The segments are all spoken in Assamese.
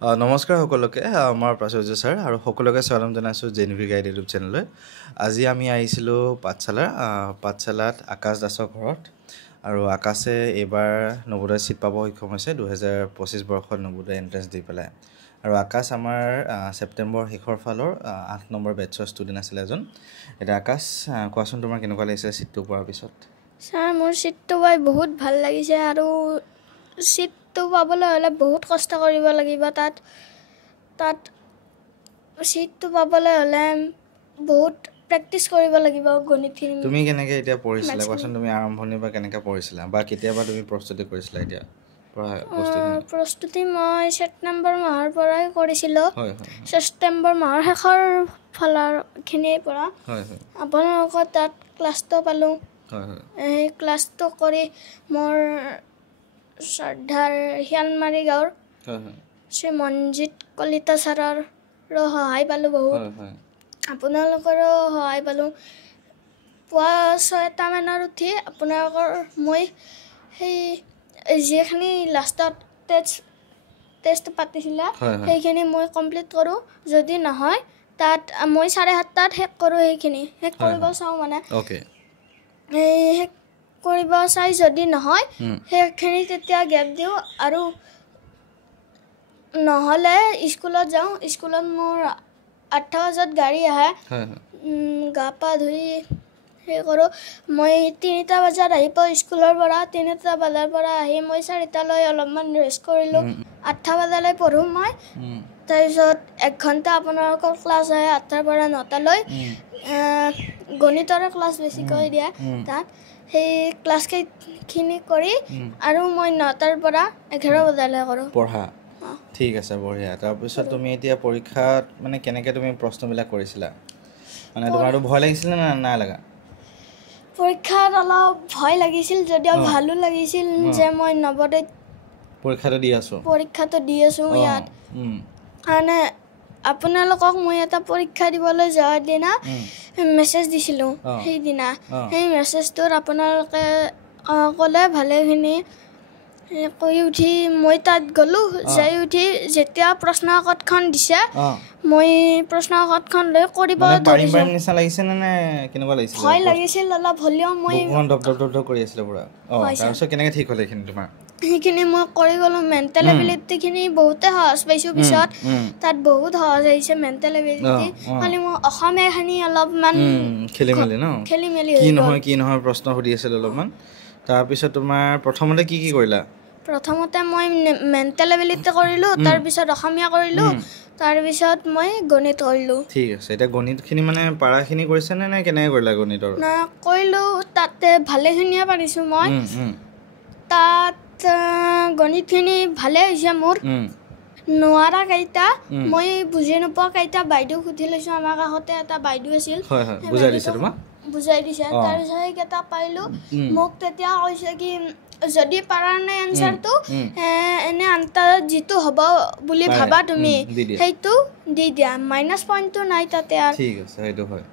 নমস্কাৰ সকলোকে মই প্ৰাচুৰ্য ছাৰ আৰু সকলোকে স্বাগতম জনাইছোঁ জেনিভি গাইড ইউটিউব চেনেললৈ। আজি আমি আহিছিলোঁ পাঠশালাত আকাশ দাসৰ ঘৰত আৰু আকাশে এইবাৰ নৱোদয় ছিট পাব সক্ষম হৈছে 2025 বৰ্ষত নৱোদয় এণ্ট্ৰেঞ্চ দি পেলাই। আৰু আকাশ আমাৰ ছেপ্টেম্বৰ শেষৰ ফালৰ 8 নম্বৰ বেটছৰ ষ্টুডেণ্ট আছিলে এজন। এতিয়া আকাশ কোৱাচোন তোমাৰ কেনেকুৱা লাগিছে ছিটটো পোৱাৰ পিছত? ছাৰ মোৰ ছিটটো পাই বহুত ভাল লাগিছে আৰু ছিটটো পাবলৈ হ'লে বহুত কষ্ট কৰিব লাগিব। তাত ছিটটো পাবলৈ হ'লে বহুত প্ৰেক্টিচ কৰিব লাগিব গণিতখিনি। তুমি কেনেকৈ এতিয়া পঢ়িছিলা কোৱাচোন? তুমি আৰম্ভণিৰ পৰা কেনেকৈ পঢ়িছিলা বা কেতিয়াবা তুমি প্ৰস্তুতি কৰিছিলা? এতিয়া প্ৰস্তুতি মই ছেপ্টেম্বৰ মাহৰ পৰাই কৰিছিলোঁ। ছেপ্টেম্বৰ মাহৰ শেষৰ ফালৰখিনিৰ পৰা আপোনালোকৰ তাত ক্লাছটো পালোঁ। এই ক্লাছটো কৰি মোৰ শ্ৰদ্ধাৰ শিয়ালমাৰী গাঁৱৰ শ্ৰী মনজিৎ কলিতা ছাৰৰো সহায় পালোঁ বহুত। আপোনালোকৰো সহায় পালোঁ। পুৱা 6টা মানত উঠি আপোনালোকৰ মই সেই যিখিনি লাষ্টত টেষ্ট পাতিছিলে সেইখিনি মই কমপ্লিট কৰোঁ। যদি নহয় তাত মই 7:30 শেষ কৰোঁ। সেইখিনি শেষ কৰিব চাওঁ মানে শেষ কৰিব চাই যদি নহয় সেইখিনি তেতিয়া গেপ দিওঁ আৰু নহ'লে স্কুলত যাওঁ। স্কুলত মোৰ 8টা বজাত গাড়ী আহে। গা পা ধুই সেই কৰোঁ। মই 3টা বজাত আহি পাওঁ স্কুলৰ পৰা। 3টা বজাৰ পৰা আহি মই 4টালৈ অলপমান ৰেষ্ট কৰিলোঁ। 8টা বজালৈ পঢ়োঁ মই। তাৰপিছত 1 ঘণ্টা আপোনালোকৰ ক্লাছ হয় 8টাৰ পৰা 9টালৈ। গণিতৰে ক্লাছ বেছিকৈ দিয়ে তাত। সেই ক্লাছখিনি কৰি আৰু মই 9টাৰ পৰা 11 বজালৈ কৰোঁ পঢ়া। ঠিক আছে, বঢ়িয়া। তাৰপিছত তুমি এতিয়া পৰীক্ষাত মানে কেনেকৈ তুমি প্ৰশ্নবিলাক কৰিছিলা? মানে তোমাৰতো ভয় লাগিছিল নে নাই লগা? পৰীক্ষাত অলপ ভয় লাগিছিল যদিও ভালো লাগিছিল যে মই নৱোদয়ত পৰীক্ষাটো দি আছোঁ ইয়াত। কাৰণে আপোনালোকক মই এটা পৰীক্ষা দিবলৈ যোৱাৰ দিনা মেছেজ দিছিলোঁ। সেইদিনা সেই মেছেজটোত আপোনালোকে ক'লে ভালেখিনি কৈ উঠি মই তাত গ'লোঁ। যাই উঠি যেতিয়া প্ৰশ্নকাকতখন দিছে মই প্ৰশ্নকাকতখন লৈ কৰিব ধৰিছোঁ। ভয় লাগিছিল অলপ হ'লেও মই সেইখিনি মই কৰি গ'লোঁ। মেণ্টেল এবিলিটিখিনি বহুতে সহজ পাইছোঁ পিছত। তাত বহুত সহজ আহিছে মেণ্টেল এবিলিটি। খালি মই অসমীয়াখিনি অলপমান খেলি মেলি কি নহয় প্ৰশ্ন সুধি আছিল অলপমান। তাৰপিছত তোমাৰ প্ৰথমতে কি কৰিলা? প্ৰথমতে মই মেণ্টেল এবিলিটি কৰিলোঁ, তাৰপিছত অসমীয়া কৰিলোঁ, তাৰপিছত মই গণিত কৰিলোঁ। ঠিক আছে। এতিয়া গণিতখিনি মানে পাৰাখিনি কৰিছে নে কেনেকৈ কৰিলা গণিতৰ? কৰিলোঁ, তাতে ভালেখিনিয়ে পাৰিছোঁ মই। তাত গণিতখিনি ভালে হৈছে মোৰ। নোৱাৰা কেইটা মই বুজি নোপোৱা কেইটা বাইদেউক সুধি লৈছোঁ। আমাৰ কাষতে এটা বাইদেউ আছিল, বুজাই দিছে। তাৰপিছত সেইকেইটা পাৰিলোঁ। মোক তেতিয়া কৈছে কি যদি পাৰা নাই এনচাৰটো এনে আনতাৰত যিটো হ'ব বুলি ভাবা তুমি সেইটো দি দিয়া। মাইনাছ পইণ্টটো নাই তাতে। ঠিক আছে, সেইটো হয়।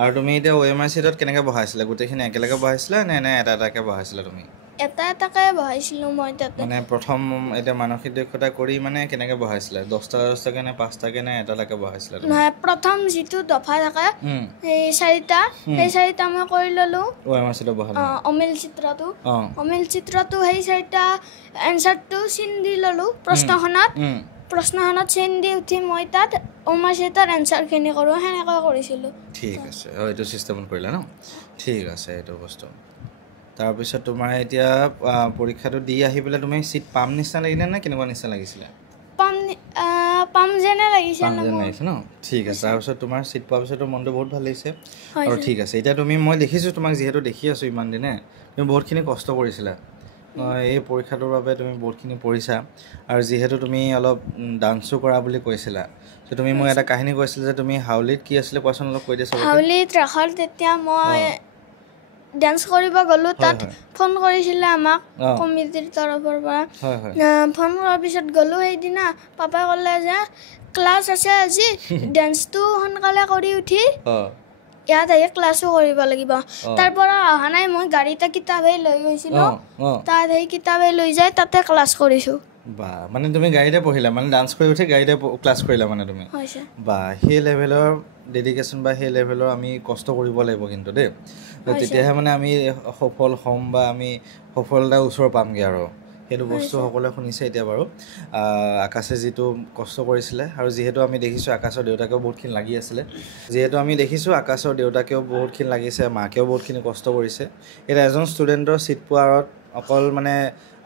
আৰু তুমি এতিয়া OMR ছিটত কেনেকৈ বহাইছিলা? গোটেইখিনি একেলগে বহাইছিলা নে এটা এটাকৈ বহাইছিলা? তুমি এটা বহাইছিলোঁ মই তাতে। মানে প্ৰথম এতিয়া মানসিক দক্ষতা কৰি মানে কেনেকৈ বহাইছিলা? 10টাকৈ নে 5টাকৈ নে এটালৈকে বহাইছিলা? নহয়, প্ৰথম যিটো দফা থাকে সেই 4টা মই কৰি ল'লোঁ। OMR ছিটত বহালা? অমিল চিত্ৰটো সেই 4টা এনচাৰটো চিন দি ল'লোঁ প্ৰশ্নখনত চিন দি উঠি মই তাত OMR ছিটৰ এনচাৰখিনি কৰোঁ। সেনেকৈ কৰিছিলোঁ। ঠিক আছে, এইটো চিষ্টেমত কৰিলা ন? ঠিক আছে, এইটো বস্তু। তাৰপিছত তোমাৰ এতিয়া পৰীক্ষাটো দি আহি পেলাই তুমি ছিট পাম নিচিনা লাগিলে নে কেনেকুৱা নিচিনা লাগিছিলে? পাম যেনে লাগিছে ন? ঠিক আছে। তাৰপিছত তোমাৰ ছিট পোৱাৰ পিছতো মনটো বহুত ভাল লাগিছে আৰু ঠিক আছে। এতিয়া মই দেখিছোঁ তোমাক, যিহেতু দেখি আছোঁ ইমান দিনে তুমি বহুতখিনি কষ্ট কৰিছিলা। এই পৰীক্ষাটোৰ বাবে তুমি বহুতখিনি পঢ়িছা আৰু যিহেতু তুমি অলপ ডান্সো কৰা বুলি কৈছিলা, তুমি মোক এটা কাহিনী কৈছিলা যে তুমি হাউলিত কি আছিলে কোৱাচোন, অলপ কৈ দিয়া। হাউলিত ৰাসত তেতিয়া মই ডান্স কৰিব গ'লোঁ। তাত ফোন কৰিছিলে আমাক কমিটিৰ তৰফৰ পৰা। ফোন কৰাৰ পিছত গ'লোঁ। সেইদিনা পাপাই ক'লে যে ক্লাছ আছে আজি, ডান্সটো সোনকালে কৰি উঠি ইয়াত আহি ক্লাছো কৰিব লাগিব। তাৰ পৰা অহা নাই, মই গাড়ীতে কিতাপেই লৈ গৈছিলোঁ। তাত সেই কিতাপেই লৈ যাই তাতে ক্লাছ কৰিছোঁ। বা মানে তুমি গাড়ীতে পঢ়িলা মানে ডান্স কৰি উঠি গাড়ীতে ক্লাছ কৰিলা মানে তুমি বা সেই লেভেলৰ ডেডিকেশ্যন বা সেই লেভেলৰ আমি কষ্ট কৰিব লাগিব কিন্তু দেই তেতিয়াহে মানে আমি সফল হ'ম বা আমি সফলতাৰ ওচৰ পামগৈ আৰু সেইটো বস্তু সকলোৱে শুনিছে এতিয়া বাৰু আকাশে যিটো কষ্ট কৰিছিলে আৰু যিহেতু আমি দেখিছোঁ আকাশৰ দেউতাকেও বহুতখিনি লাগি আছিলে যিহেতু আমি দেখিছোঁ আকাশৰ দেউতাকেও বহুতখিনি লাগিছে মাকেও বহুতখিনি কষ্ট কৰিছে এতিয়া এজন ষ্টুডেণ্টৰ ছিট পোৱাৰত অকল মানে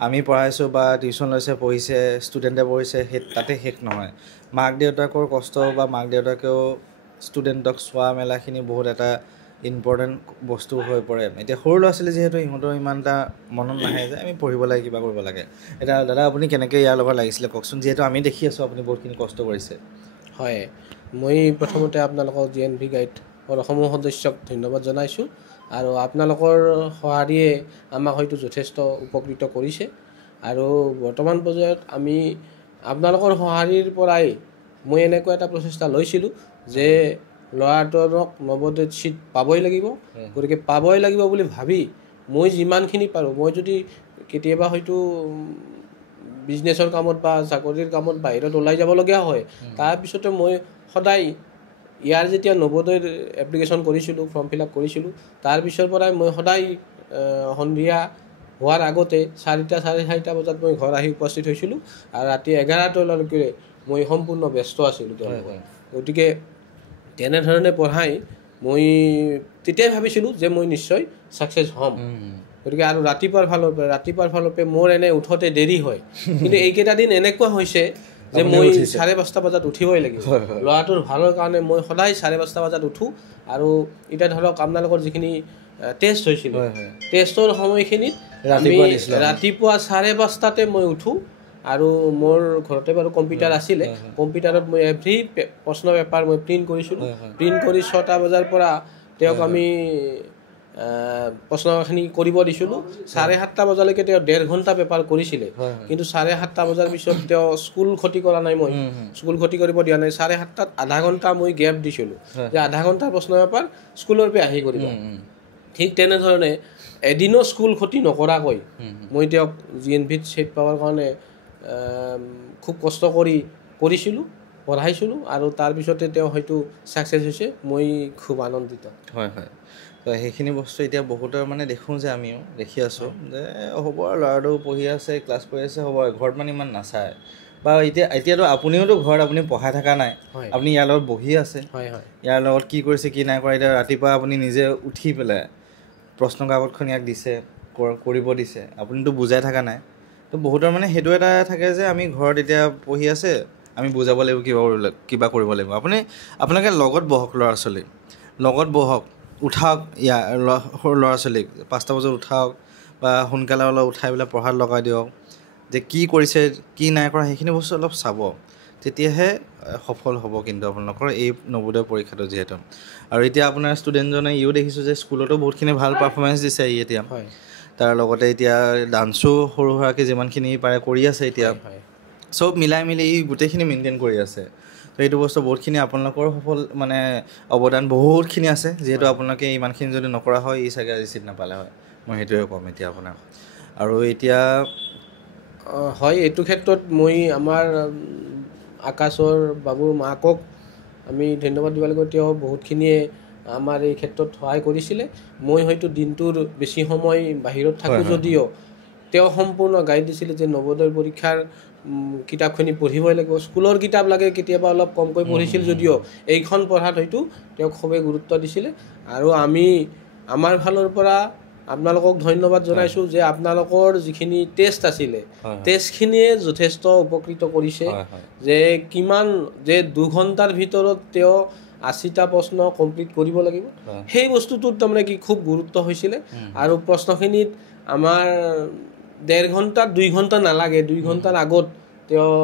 আমি পঢ়াইছোঁ বা টিউশ্যন লৈছে পঢ়িছে ষ্টুডেণ্টে পঢ়িছে সেই তাতে শেষ নহয় মাক দেউতাকৰ কষ্ট বা মাক দেউতাকেও ষ্টুডেণ্টক চোৱা মেলাখিনি বহুত এটা ইম্পৰ্টেণ্ট বস্তু হৈ পৰে এতিয়া সৰু ল'ৰা ছোৱালী যিহেতু সিহঁতৰ ইমান এটা মনত নাহে যে আমি পঢ়িব লাগে কিবা কৰিব লাগে এতিয়া দাদা আপুনি কেনেকৈ ইয়াৰ লগত লাগিছিলে কওকচোন যিহেতু আমি দেখি আছোঁ আপুনি বহুতখিনি কষ্ট কৰিছে হয় মই প্ৰথমতে আপোনালোকক JNV গাইডৰ সমূহ সদস্যক ধন্যবাদ জনাইছোঁ আৰু আপোনালোকৰ সঁহাৰিয়ে আমাক হয়তো যথেষ্ট উপকৃত কৰিছে আৰু বৰ্তমান পৰ্যায়ত আমি আপোনালোকৰ সঁহাৰিৰ পৰাই মই এনেকুৱা এটা প্ৰচেষ্টা লৈছিলোঁ যে ল'ৰাটোক নৱোদয়ত ছিট পাবই লাগিব গতিকে পাবই লাগিব বুলি ভাবি মই যিমানখিনি পাৰোঁ মই যদি কেতিয়াবা হয়তো বিজনেছৰ কামত বা চাকৰিৰ কামত বাহিৰত ওলাই যাবলগীয়া হয় তাৰপিছতে মই সদায় ইয়াৰ যেতিয়া নৱোদয়ৰ এপ্লিকেশ্যন কৰিছিলোঁ ফৰ্ম ফিল আপ কৰিছিলোঁ তাৰপিছৰ পৰাই মই সদায় সন্ধিয়া হোৱাৰ আগতে 4টা 4:30 বজাত মই ঘৰ আহি উপস্থিত হৈছিলোঁ আৰু ৰাতি 11টালৈকে মই সম্পূৰ্ণ ব্যস্ত আছিলোঁ গতিকে তেনেধৰণে পঢ়াই মই তেতিয়াই ভাবিছিলোঁ যে মই নিশ্চয় ছাকচেছ হ'ম গতিকে আৰু ৰাতিপুৱাৰ ফালৰ পৰা মোৰ এনে উঠোতে দেৰি হয় কিন্তু এইকেইটা দিন এনেকুৱা হৈছে যে মই 5:30 বজাত উঠিবই লাগিব ল'ৰাটোৰ ভালৰ কাৰণে মই সদায় 5:30 বজাত উঠোঁ আৰু এতিয়া ধৰক আপোনালোকৰ যিখিনি টেষ্ট হৈছিল টেষ্টৰ সময়খিনিত ৰাতিপুৱা 5:30টাতে মই উঠোঁ আৰু মোৰ ঘৰতে বাৰু কম্পিউটাৰ আছিলে কম্পিউটাৰত মই এভৰি প্ৰশ্ন পেপাৰ মই প্ৰিণ্ট কৰিছিলোঁ প্ৰিণ্ট কৰি 6টা বজাৰ পৰা তেওঁক আমি প্ৰশ্নখিনি কৰিব দিছিলোঁ 7:30 বজালৈকে তেওঁ 1.5 ঘণ্টা পেপাৰ কৰিছিলে কিন্তু 7:30 বজাৰ পিছত তেওঁ স্কুল ক্ষতি কৰা নাই মই স্কুল ক্ষতি কৰিব দিয়া নাই 7:30টাত আধা ঘণ্টা মই গেপ দিছিলোঁ যে আধা ঘণ্টাৰ প্ৰশ্ন পেপাৰ স্কুলৰ পৰা আহি কৰিব ঠিক তেনেধৰণে এদিনো স্কুল ক্ষতি নকৰাকৈ মই তেওঁক JNVত ছিট পাবৰ কাৰণে খুব কষ্ট কৰিছিলোঁ পঢ়াইছিলোঁ আৰু তাৰপিছতে তেওঁ হয়তো ছাকচেছ হৈছে মই খুব আনন্দিত হয় হয় তো সেইখিনি বস্তু এতিয়া বহুতৰ মানে দেখোঁ যে আমিও দেখি আছোঁ যে হ'ব আৰু ল'ৰাটো পঢ়ি আছে ক্লাছ কৰি আছে হ'ব ঘৰত মানে ইমান নাচায় বা এতিয়াতো আপুনিওতো ঘৰত আপুনি পঢ়াই থকা নাই আপুনি ইয়াৰ লগত বহি আছে ইয়াৰ লগত কি কৰিছে কি নাই কৰা এতিয়া ৰাতিপুৱা আপুনি নিজে উঠি পেলাই প্ৰশ্ন কাকতখন ইয়াক দিছে কৰিব দিছে আপুনিতো বুজাই থকা নাই তো বহুতৰ মানে সেইটো এটা থাকে যে আমি ঘৰত এতিয়া পঢ়ি আছে আমি বুজাব লাগিব কিবা কৰিব লাগিব আপোনালোকে লগত বহক ল'ৰা ছোৱালী লগত বহক উঠাওক সৰু ল'ৰা ছোৱালীক 5টা বজাত উঠাওক বা সোনকালে অলপ উঠাই পেলাই পঢ়াত লগাই দিয়ক যে কি কৰিছে কি নাই কৰা সেইখিনি বস্তু অলপ চাব তেতিয়াহে সফল হ'ব কিন্তু আপোনালোকৰ এই নৱোদয় পৰীক্ষাটো যিহেতু আৰু এতিয়া আপোনাৰ ষ্টুডেণ্টজনে ইও দেখিছোঁ যে স্কুলতো বহুতখিনি ভাল পাৰফৰ্মেঞ্চ দিছে এতিয়া তাৰ লগতে এতিয়া ডান্সো সৰু সুৰাকৈ যিমানখিনি পাৰে কৰি আছে এতিয়া চব মিলাই মিলি ই গোটেইখিনি মেইনটেইন কৰি আছে তো এইটো বস্তু বহুতখিনি আপোনালোকৰ সফল মানে অৱদান বহুতখিনি আছে যিহেতু আপোনালোকে ইমানখিনি যদি নকৰা হয় ই চাগে আজি ছিট নাপালে হয় মই সেইটোৱে ক'ম এতিয়া আপোনাক আৰু এতিয়া হয় এইটো ক্ষেত্ৰত মই আমাৰ আকাশৰ বাবুৰ মাকক আমি ধন্যবাদ দিব লাগিব তেওঁ বহুতখিনিয়ে আমাৰ এই ক্ষেত্ৰত সহায় কৰিছিলে মই হয়তো দিনটোৰ বেছি সময় বাহিৰত থাকোঁ যদিও তেওঁ সম্পূৰ্ণ গাইড দিছিলে যে নৱোদয় পৰীক্ষাৰ কিতাপখিনি পঢ়িবই লাগিব স্কুলৰ কিতাপ লাগে কেতিয়াবা অলপ কমকৈ পঢ়িছিল যদিও এইখন পঢ়াত হয়তো তেওঁ খুবেই গুৰুত্ব দিছিলে আৰু আমি আমাৰ ফালৰ পৰা আপোনালোকক ধন্যবাদ জনাইছোঁ যে আপোনালোকৰ যিখিনি টেষ্ট আছিলে টেষ্টখিনিয়ে যথেষ্ট উপকৃত কৰিছে যে কিমান যে 2 ঘণ্টাৰ ভিতৰত তেওঁ 80টা প্ৰশ্ন কমপ্লিট কৰিব লাগিব সেই বস্তুটোত তাৰমানে কি খুব গুৰুত্ব হৈছিলে আৰু প্ৰশ্নখিনিত আমাৰ 1.5 ঘণ্টা 2 ঘণ্টা নালাগে 2 ঘণ্টাৰ আগত তেওঁ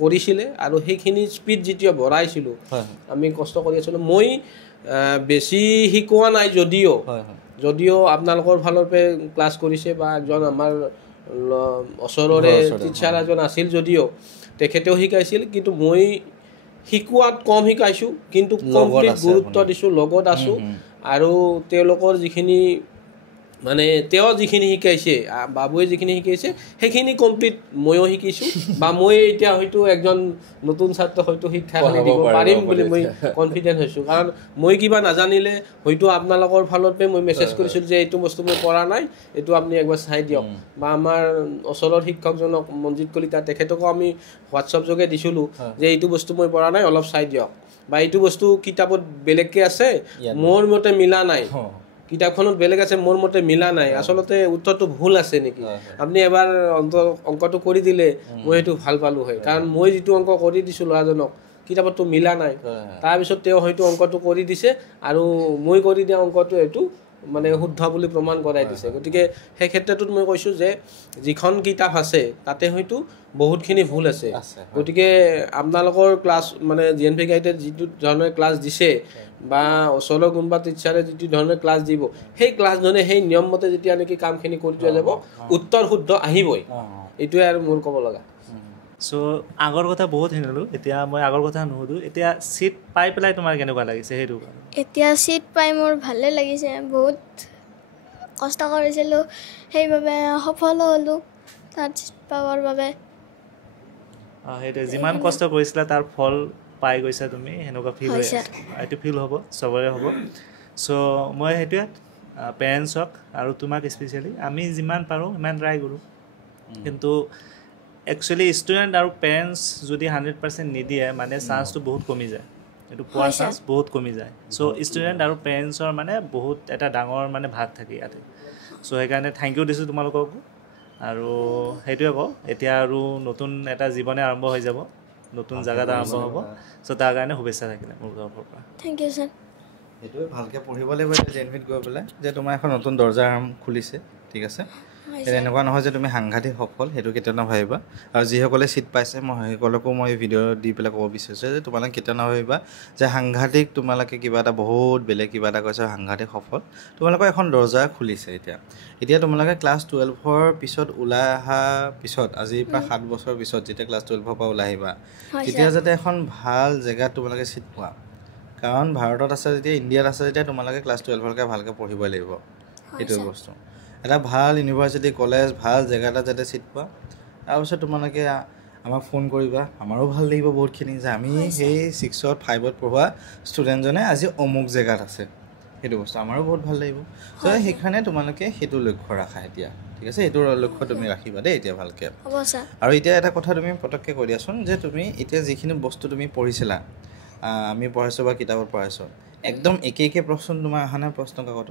কৰিছিলে আৰু সেইখিনি স্পীড যেতিয়া বঢ়াইছিলোঁ আমি কষ্ট কৰি আছিলোঁ মই বেছি শিকোৱা নাই যদিও আপোনালোকৰ ফালৰ পৰা ক্লাছ কৰিছে বা একজন আমাৰ ওচৰৰে টিচাৰ এজন আছিল যদিও তেখেতেও শিকাইছিল কিন্তু মই শিকোৱাত কম শিকাইছোঁ কিন্তু কমপ্লিট গুৰুত্ব দিছোঁ লগত আছোঁ আৰু তেওঁলোকৰ যিখিনি মানে তেওঁ যিখিনি শিকাইছে বাবুৱে যিখিনি শিকাইছে সেইখিনি কমপ্লিট ময়ো শিকিছোঁ বা মই এতিয়া হয়তো একজন নতুন ছাত্ৰ হয়তো শিক্ষাখিনি দিব পাৰিম বুলি মই কনফিডেণ্ট হৈছোঁ কাৰণ মই কিবা নাজানিলে হয়তো আপোনালোকৰ ফালৰ পৰা মই মেছেজ কৰিছিলোঁ যে এইটো বস্তু মই পৰা নাই এইটো আপুনি একবাৰ চাই দিয়ক বা আমাৰ ওচৰৰ শিক্ষকজনক মনজিত কলিতা তেখেতকো আমি হোৱাটছআপ যোগে দিছিলোঁ যে এইটো বস্তু মই পৰা নাই অলপ চাই দিয়ক বা এইটো বস্তু কিতাপত বেলেগকৈ আছে মোৰ মতে মিলা নাই কিতাপখনত বেলেগ আছে মোৰ মতে মিলা নাই আচলতে উত্তৰটো ভুল আছে নেকি আপুনি এবাৰ অংকটো কৰি দিলে মই সেইটো ভাল পালোঁ হয় কাৰণ মই যিটো অংক কৰি দিছোঁ ল'ৰাজনক কিতাপতটো মিলা নাই তাৰপিছত তেওঁ হয়তো অংকটো কৰি দিছে আৰু মই কৰি দিয়া অংকটো এইটো মানে শুদ্ধ বুলি প্ৰমাণ কৰাই দিছে গতিকে সেই ক্ষেত্ৰটোত মই কৈছোঁ যে যিখন কিতাপ আছে তাতে হয়তো বহুতখিনি ভুল আছে গতিকে আপোনালোকৰ ক্লাছ মানে GNV গাইডে যিটো ধৰণে ক্লাছ দিছে বা ওচৰৰ কোনোবা টিচাৰে যিটো ধৰণে ক্লাছ দিব সেই ক্লাছজনে সেই নিয়ম মতে যেতিয়া নেকি কামখিনি কৰি যোৱা যাব উত্তৰ শুদ্ধ আহিবই এইটোৱে আৰু মোৰ ক'ব লগা সো আগৰ কথা বহুত শুনিলোঁ এতিয়া মই আগৰ কথা নুসুধো এতিয়া সিট পাই পেলাই তোমাৰ কেনেকুৱা লাগিছে সেইটো এতিয়া সিট পাই মোৰ ভালে লাগিছে বহুত কষ্ট কৰিছিলোঁ সেইবাবে সফল হ'লোঁ তাত সিট পাবৰ বাবে সেইটো যিমান কষ্ট কৰিছিলা তাৰ ফল পাই গৈছা তুমি সেনেকুৱা ফিল হৈ আছে এইটো ফিল হ'ব চবৰে হ'ব সো মই সেইটোৱে পেৰেণ্টছক আৰু তোমাক স্পেচিয়েলি আমি যিমান পাৰোঁ সিমান ট্ৰাই কৰোঁ কিন্তু একচুৱেলি ষ্টুডেণ্ট আৰু পেৰেণ্টছ যদি 100% নিদিয়ে মানে চান্সটো বহুত কমি যায় এইটো পোৱাৰ চান্স বহুত কমি যায় চ' ষ্টুডেণ্ট আৰু পেৰেণ্টছৰ মানে বহুত এটা ডাঙৰ মানে ভাগ থাকে ইয়াতে চ' সেইকাৰণে থেংক ইউ দিছোঁ তোমালোককো আৰু সেইটোৱে কওঁ এতিয়া আৰু নতুন এটা জীৱনে আৰম্ভ হৈ যাব নতুন জেগাত আৰম্ভ হ'ব চ' তাৰ কাৰণে শুভেচ্ছা থাকিলে মোৰ তৰফৰ পৰা থেংক ইউ ছাৰ সেইটোৱে ভালকৈ পঢ়িব লাগিব GNVত গৈ পেলাই যে তোমাৰ এখন নতুন দৰ্জা খুলিছে ঠিক আছে এনেকুৱা নহয় যে তুমি সাংঘাতিক সফল সেইটো কেতিয়াও নাভাবিবা আৰু যিসকলে ছিট পাইছে মই সেইসকলকো মই ভিডিঅ' দি পেলাই ক'ব বিচাৰিছোঁ যে তোমালোকে কেতিয়াও নাভাবিবা যে সাংঘাতিক তোমালোকে কিবা এটা বহুত বেলেগ কিবা এটা কৈছে সাংঘাতিক সফল তোমালোকৰ এখন দৰ্জা খুলিছে এতিয়া তোমালোকে ক্লাছ 12ৰ পিছত ওলাই অহা পিছত আজি প্ৰায় 7 বছৰ পিছত যেতিয়া ক্লাছ 12ৰ পৰা ওলাই আহিবা তেতিয়া যাতে এখন ভাল জেগাত তোমালোকে ছিট পোৱা কাৰণ ভাৰতত আছে যেতিয়া ইণ্ডিয়াত আছে যেতিয়া তোমালোকে ক্লাছ 12লৈকে ভালকৈ পঢ়িবই লাগিব এইটো বস্তু এটা ভাল ইউনিভাৰ্চিটি কলেজ ভাল জেগা এটা যাতে ছিট পোৱা তাৰপিছত তোমালোকে আমাক ফোন কৰিবা আমাৰো ভাল লাগিব বহুতখিনি যে আমি সেই 6ত 5ত পঢ়োৱা ষ্টুডেণ্টজনে আজি অমুক জেগাত আছে সেইটো বস্তু আমাৰো বহুত ভাল লাগিব চ' সেইকাৰণে তোমালোকে সেইটো লক্ষ্য ৰাখা এতিয়া ঠিক আছে এইটোৰ লক্ষ্য তুমি ৰাখিবা দেই এতিয়া ভালকৈ আৰু এতিয়া এটা কথা তুমি পটককৈ কৈ দিয়াচোন যে তুমি এতিয়া যিখিনি বস্তু তুমি পঢ়িছিলা আমি পঢ়াইছোঁ বা কিতাপত পঢ়াইছোঁ একদম একে প্ৰশ্ন তোমাৰ অহা নাই প্ৰশ্ন কাকত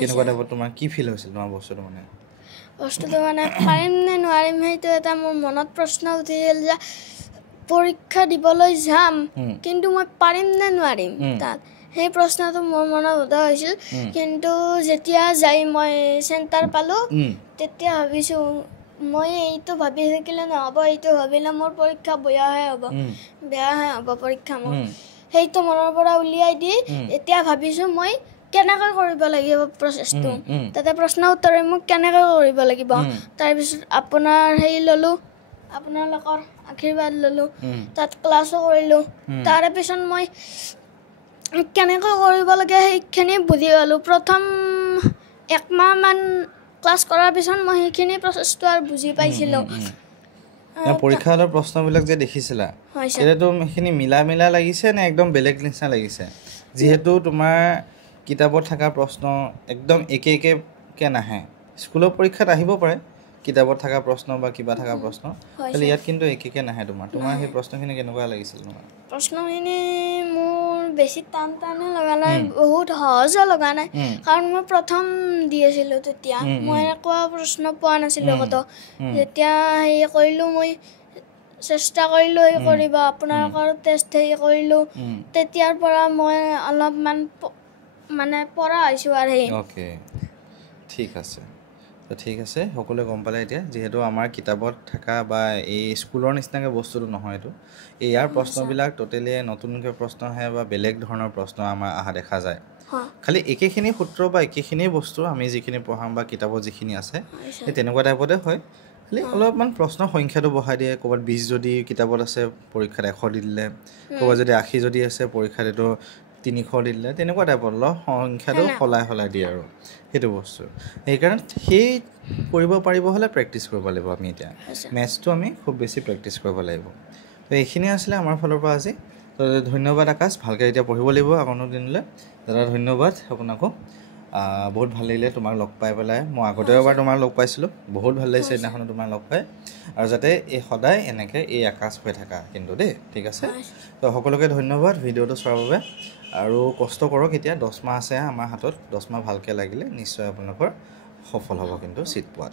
কেনেকুৱা টাইপত তোমাৰ কি ফিল হৈছিল তোমাৰ বস্তুটো মানে পাৰিম নে নোৱাৰিম সেইটো এটা মোৰ মনত প্ৰশ্ন উঠিছিল যে পৰীক্ষা দিবলৈ যাম কিন্তু মই পাৰিম নে নোৱাৰিম তাত সেই প্ৰশ্নটো মোৰ মনত উদয় হৈছিল কিন্তু যেতিয়া যাই মই চেণ্টাৰ পালোঁ তেতিয়া ভাবিছোঁ মই এইটো ভাবি থাকিলে নহ'ব এইটো ভাবিলে মোৰ পৰীক্ষা বেয়াহে হ'ব পৰীক্ষা মোৰ সেইটো মনৰ পৰা উলিয়াই দি এতিয়া ভাবিছোঁ মই কেনেকৈ কৰিব লাগিব প্ৰচেছটো তাতে প্ৰশ্ন উত্তৰে মোক কেনেকৈ কৰিব লাগিব তাৰপিছত আপোনাৰ হেৰি ল'লোঁ আপোনালোকৰ আশীৰ্বাদ ল'লোঁ তাত ক্লাছো কৰিলোঁ তাৰে পিছত মই কেনেকৈ কৰিব লাগে সেইখিনি বুজি পালোঁ প্ৰথম 1 মাহমান ক্লাছ কৰাৰ পিছত মই সেইখিনি প্ৰচেছটো আৰু বুজি পাইছিলোঁ পৰীক্ষা হলৰ প্ৰশ্নবিলাক যে দেখিছিলা তেতিয়াতো সেইখিনি মিলা লাগিছে নে একদম বেলেগ নিচিনা লাগিছে যিহেতু তোমাৰ কিতাপত থকা প্ৰশ্ন একদম একে নাহে স্কুলৰ পৰীক্ষাত আহিব পাৰে কিতাপত থকা প্ৰশ্ন বা কিবা থকা প্ৰশ্ন খালি ইয়াত কিন্তু একে নাহে তোমাৰ সেই প্ৰশ্নখিনি কেনেকুৱা লাগিছিল তোমাৰ প্ৰশ্নখিনি মোৰ বেছি টান লগা নাই বহুত সহজো লগা নাই কাৰণ মই প্ৰথম দি আছিলোঁ তেতিয়া মই এনেকুৱা প্ৰশ্ন পোৱা নাছিলোঁ আগতে যেতিয়া হেৰি কৰিলোঁ মই চেষ্টা কৰিলোঁ হেৰি কৰিব আপোনালোকৰ টেষ্ট হেৰি কৰিলোঁ তেতিয়াৰ পৰা মই অলপমান মানে পৰা হৈছোঁ আৰু অ'কে ঠিক আছে সকলোৱে গম পালে এতিয়া যিহেতু আমাৰ কিতাপত থকা বা এই স্কুলৰ নিচিনাকৈ বস্তুটো নহয় এইটো ইয়াৰ প্ৰশ্নবিলাক টোটেলি নতুনকৈ প্ৰশ্ন আহে বা বেলেগ ধৰণৰ প্ৰশ্ন আমাৰ অহা দেখা যায় খালি একেখিনি সূত্ৰ বা একেখিনি বস্তু আমি যিখিনি পঢ়াম বা কিতাপত যিখিনি আছে সেই তেনেকুৱা টাইপতে হয় খালি অলপমান প্ৰশ্নৰ সংখ্যাটো বঢ়াই দিয়ে ক'ৰবাত 20 যদি কিতাপত আছে পৰীক্ষাত 100 দি দিলে ক'ৰবাত যদি 80 যদি আছে পৰীক্ষাত এইটো 300 দি দিলে তেনেকুৱা টাইপৰ সংখ্যাটো সলাই দিয়ে আৰু সেইটো বস্তু সেইকাৰণে সেই কৰিব পাৰিব হ'লে প্ৰেক্টিছ কৰিব লাগিব আমি এতিয়া মেথছটো আমি খুব বেছি প্ৰেক্টিছ কৰিব লাগিব তো এইখিনি আছিলে আমাৰ ফালৰ পৰা আজি তো ধন্যবাদ আকাশ ভালকৈ এতিয়া পঢ়িব লাগিব আগন্তুক দিনলৈ দাদা ধন্যবাদ আপোনাকো বহুত ভাল লাগিলে তোমাক লগ পাই পেলাই মই আগতেও এবাৰ তোমাক লগ পাইছিলোঁ বহুত ভাল লাগিছে সেইদিনাখনো তোমাক লগ পাই আৰু যাতে এই সদায় এনেকৈ এই আকাশ হৈ থাকা কিন্তু দেই ঠিক আছে তো সকলোকে ধন্যবাদ ভিডিঅ'টো চোৱাৰ বাবে আৰু কষ্ট কৰক এতিয়া 10 মাহ আছে আমাৰ হাতত 10 মাহ ভালকৈ লাগিলে নিশ্চয় আপোনালোকৰ সফল হ'ব কিন্তু চিট পোৱাত